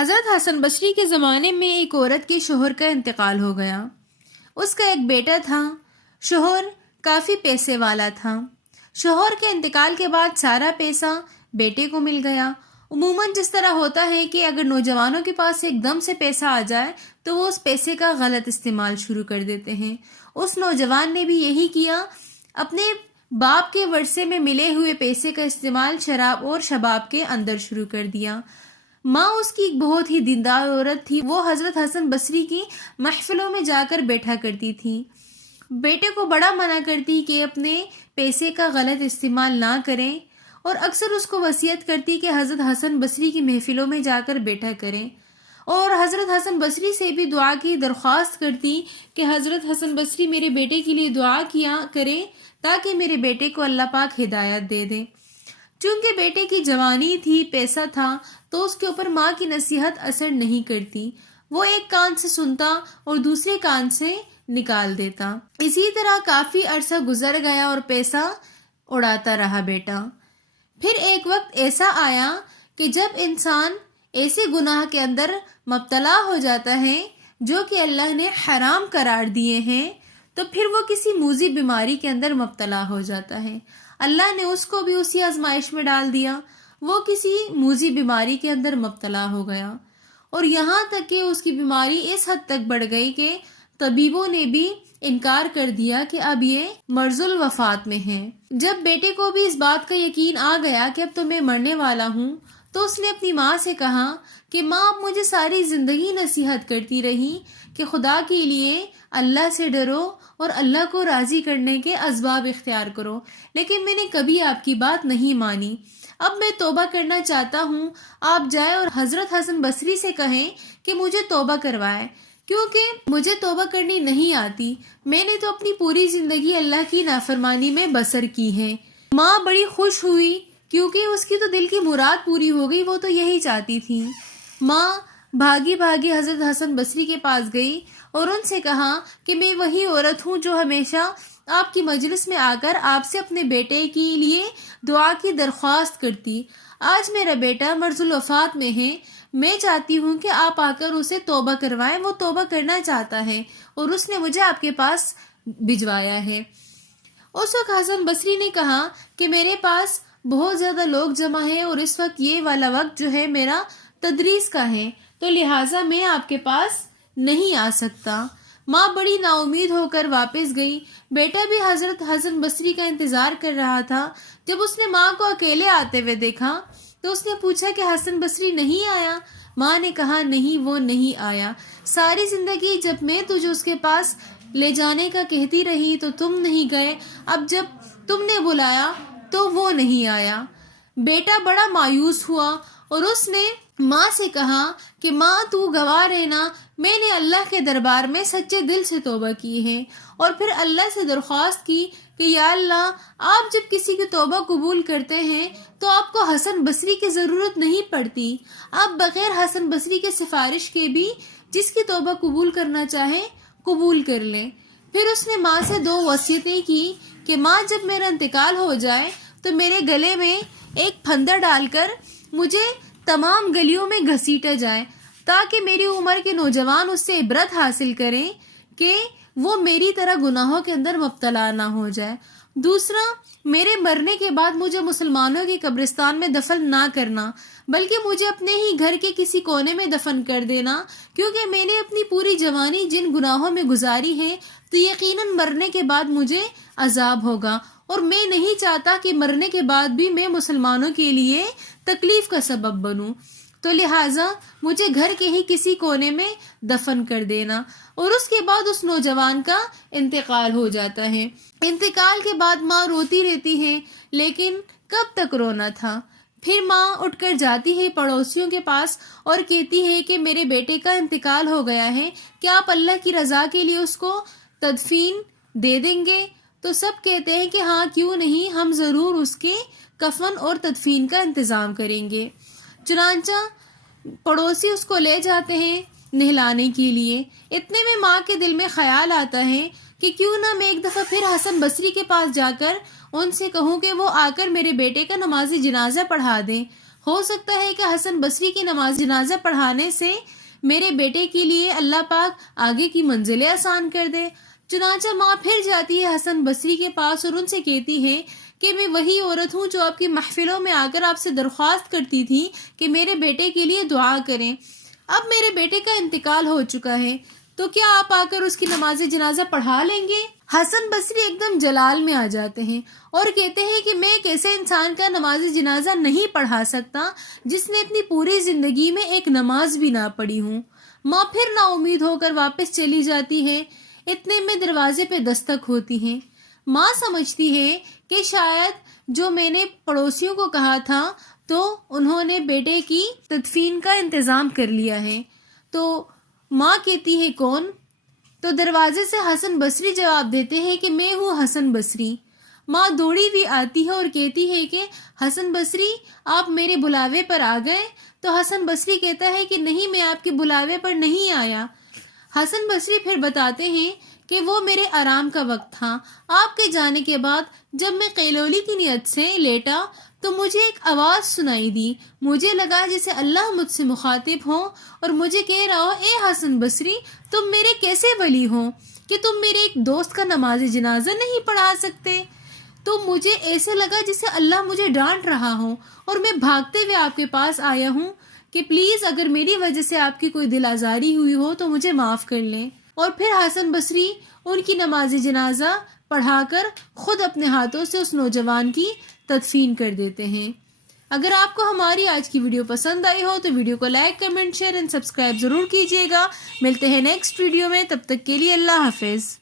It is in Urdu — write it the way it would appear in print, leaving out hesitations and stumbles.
حضرت حسن بصری کے زمانے میں ایک عورت کے شوہر کا انتقال ہو گیا۔ اس کا ایک بیٹا تھا۔ شوہر کافی پیسے والا تھا۔ شوہر کے انتقال کے بعد سارا پیسہ بیٹے کو مل گیا۔ عموماً جس طرح ہوتا ہے کہ اگر نوجوانوں کے پاس ایک دم سے پیسہ آ جائے تو وہ اس پیسے کا غلط استعمال شروع کر دیتے ہیں۔ اس نوجوان نے بھی یہی کیا، اپنے باپ کے ورثے میں ملے ہوئے پیسے کا استعمال شراب اور شباب کے اندر شروع کر دیا۔ ماں اس کی ایک بہت ہی دیندار عورت تھی۔ وہ حضرت حسن بصری کی محفلوں میں جا کر بیٹھا کرتی تھی۔ بیٹے کو بڑا منع کرتی کہ اپنے پیسے کا غلط استعمال نہ کریں، اور اکثر اس کو وصیت کرتی کہ حضرت حسن بصری کی محفلوں میں جا کر بیٹھا کریں، اور حضرت حسن بصری سے بھی دعا کی درخواست کرتی کہ حضرت حسن بصری میرے بیٹے کے لیے دعا کیا کریں تاکہ میرے بیٹے کو اللہ پاک ہدایت دے دیں۔ چونکہ بیٹے کی جوانی تھی، پیسہ تھا، تو اس کے اوپر ماں کی نصیحت اثر نہیں کرتی۔ وہ ایک کان سے سنتا اور دوسرے کان سے نکال دیتا۔ اسی طرح کافی عرصہ گزر گیا اور پیسہ اڑاتا رہا بیٹا۔ پھر ایک وقت ایسا آیا کہ جب انسان ایسے گناہ کے اندر مبتلا ہو جاتا ہے جو کہ اللہ نے حرام قرار دیے ہیں، تو پھر وہ کسی موذی بیماری کے اندر مبتلا ہو جاتا ہے۔ اللہ نے اس کو بھی اسی آزمائش میں ڈال دیا۔ وہ کسی موذی بیماری کے اندر مبتلا ہو گیا، اور یہاں تک کہ اس کی بیماری اس حد تک بڑھ گئی کہ طبیبوں نے بھی انکار کر دیا کہ اب یہ مرض الوفات میں ہے۔ جب بیٹے کو بھی اس بات کا یقین آ گیا کہ اب تو میں مرنے والا ہوں، تو اس نے اپنی ماں سے کہا کہ ماں، اب مجھے ساری زندگی نصیحت کرتی رہی کہ خدا کے لیے اللہ سے ڈرو اور اللہ کو راضی کرنے کے اسباب اختیار کرو، لیکن میں نے کبھی آپ کی بات نہیں مانی۔ اب میں توبہ کرنا چاہتا ہوں، آپ جائیں اور حضرت حسن بصری سے کہیں کہ مجھے توبہ کروائے، کیونکہ مجھے توبہ کرنی نہیں آتی۔ میں نے تو اپنی پوری زندگی اللہ کی نافرمانی میں بسر کی ہے۔ ماں بڑی خوش ہوئی کیونکہ اس کی تو دل کی مراد پوری ہو گئی، وہ تو یہی چاہتی تھی۔ ماں بھاگی بھاگی حضرت حسن بصری کے پاس گئی اور ان سے کہا کہ میں وہی عورت ہوں جو ہمیشہ آپ کی مجلس میں آ کر آپ سے اپنے بیٹے کے لیے دعا کی درخواست کرتی۔ آج میرا بیٹا مرض الوفات میں ہے، میں چاہتی ہوں کہ آپ آ کر اسے توبہ کروائیں۔ وہ توبہ کرنا چاہتا ہے اور اس نے مجھے آپ کے پاس بھجوایا ہے۔ اس وقت حسن بصری نے کہا کہ میرے پاس بہت زیادہ لوگ جمع ہیں اور اس وقت یہ والا وقت جو ہے میرا تدریس کا ہے، تو لہٰذا میں آپ کے پاس نہیں آ سکتا۔ ماں بڑی نا امید ہو کر واپس گئی۔ بیٹا بھی حضرت حسن بصری کا انتظار کر رہا تھا۔ جب اس نے ماں کو اکیلے آتے ہوئے دیکھا تو اس نے پوچھا کہ حسن بصری نہیں آیا؟ ماں نے کہا نہیں، وہ نہیں آیا۔ ساری زندگی جب میں تجھے اس کے پاس لے جانے کا کہتی رہی تو تم نہیں گئے، اب جب تم نے بلایا تو وہ نہیں آیا۔ بیٹا بڑا مایوس ہوا اور اس نے ماں سے کہا کہ ماں، تو گواہ رہنا، میں نے اللہ کے دربار میں سچے دل سے توبہ کی ہے، اور پھر اللہ سے درخواست کی کہ یا اللہ، آپ جب کسی کی توبہ قبول کرتے ہیں تو آپ کو حسن بصری کی ضرورت نہیں پڑتی، آپ بغیر حسن بصری کے سفارش کے بھی جس کی توبہ قبول کرنا چاہیں قبول کر لیں۔ پھر اس نے ماں سے 2 وصیتیں کی کہ ماں، جب میرا انتقال ہو جائے تو میرے گلے میں ایک پھندر ڈال کر مجھے تمام گلیوں میں گھسیٹا جائے تاکہ میری عمر کے نوجوان اس سے عبرت حاصل کریں کہ وہ میری طرح گناہوں کے اندر مبتلا نہ ہو جائے۔ دوسرا، میرے مرنے کے بعد مجھے مسلمانوں کے قبرستان میں دفن نہ کرنا، بلکہ مجھے اپنے ہی گھر کے کسی کونے میں دفن کر دینا، کیونکہ میں نے اپنی پوری جوانی جن گناہوں میں گزاری ہے تو یقیناً مرنے کے بعد مجھے عذاب ہوگا، اور میں نہیں چاہتا کہ مرنے کے بعد بھی میں مسلمانوں کے لیے تکلیف کا سبب بنوں، تو لہٰذا مجھے گھر کے ہی کسی کونے میں دفن کر دینا۔ اور اس کے بعد اس نوجوان کا انتقال ہو جاتا ہے۔ انتقال کے بعد ماں روتی رہتی ہے، لیکن کب تک رونا تھا۔ پھر ماں اٹھ کر جاتی ہے پڑوسیوں کے پاس اور کہتی ہے کہ میرے بیٹے کا انتقال ہو گیا ہے، کیا آپ اللہ کی رضا کے لیے اس کو تدفین دے دیں گے؟ تو سب کہتے ہیں کہ ہاں، کیوں نہیں، ہم ضرور اس کے کفن اور تدفین کا انتظام کریں گے۔ چنانچہ پڑوسی اس کو لے جاتے ہیں نہلانے کے لیے۔ اتنے میں ماں کے دل میں خیال آتا ہے کہ کیوں نہ میں ایک دفعہ پھر حسن بصری کے پاس جا کر ان سے کہوں کہ وہ آ کر میرے بیٹے کا نماز جنازہ پڑھا دیں۔ ہو سکتا ہے کہ حسن بصری کی نماز جنازہ پڑھانے سے میرے بیٹے کے لیے اللہ پاک آگے کی منزلیں آسان کر دے۔ چنانچہ ماں پھر جاتی ہے حسن بصری کے پاس اور ان سے کہتی ہے کہ میں وہی عورت ہوں جو آپ کی محفلوں میں آ کر آپ سے درخواست کرتی تھی کہ میرے بیٹے کے لیے دعا کریں۔ اب میرے بیٹے کا انتقال ہو چکا ہے، تو کیا آپ آ کر اس کی نماز جنازہ پڑھا لیں گے؟ حسن بصری ایک دم جلال میں آ جاتے ہیں اور کہتے ہیں کہ میں ایک ایسے انسان کا نماز جنازہ نہیں پڑھا سکتا جس نے اپنی پوری زندگی میں ایک نماز بھی نہ پڑھی ہوں۔ ماں پھر نا امید ہو کر واپس چلی جاتی ہے۔ اتنے میں دروازے پہ دستک ہوتی ہے۔ ماں سمجھتی ہے کہ شاید جو میں نے پڑوسیوں کو کہا تھا تو انہوں نے بیٹے کی تدفین کا انتظام کر لیا ہے۔ تو ماں کہتی ہے کون؟ تو دروازے سے حسن بصری جواب دیتے ہیں کہ میں ہوں حسن بصری۔ ماں دوڑی بھی آتی ہے اور کہتی ہے کہ حسن بصری آپ میرے بلاوے پر آ گئے؟ تو حسن بصری کہتا ہے کہ نہیں، میں آپ کے بلاوے پر نہیں آیا۔ حسن بصری پھر بتاتے ہیں کہ وہ میرے آرام کا وقت تھا۔ آپ کے جانے کے بعد جب میں قیلولی کی نیت سے لیٹا تو مجھے ایک آواز سنائی دی۔ مجھے لگا جیسے اللہ مجھ سے مخاطب ہو اور مجھے کہہ رہا ہو، اے حسن بصری، تم میرے کیسے ولی ہو کہ تم میرے ایک دوست کا نماز جنازہ نہیں پڑھا سکتے؟ تو مجھے ایسے لگا جیسے اللہ مجھے ڈانٹ رہا ہو اور میں بھاگتے ہوئے آپ کے پاس آیا ہوں کہ پلیز اگر میری وجہ سے آپ کی کوئی دل آزاری ہوئی ہو تو مجھے معاف کر لیں۔ اور پھر حسن بصری ان کی نماز جنازہ پڑھا کر خود اپنے ہاتھوں سے اس نوجوان کی تدفین کر دیتے ہیں۔ اگر آپ کو ہماری آج کی ویڈیو پسند آئی ہو تو ویڈیو کو like, comment, share and subscribe ضرور کیجیے گا۔ ملتے ہیں نیکسٹ ویڈیو میں، تب تک کے لیے اللہ حافظ۔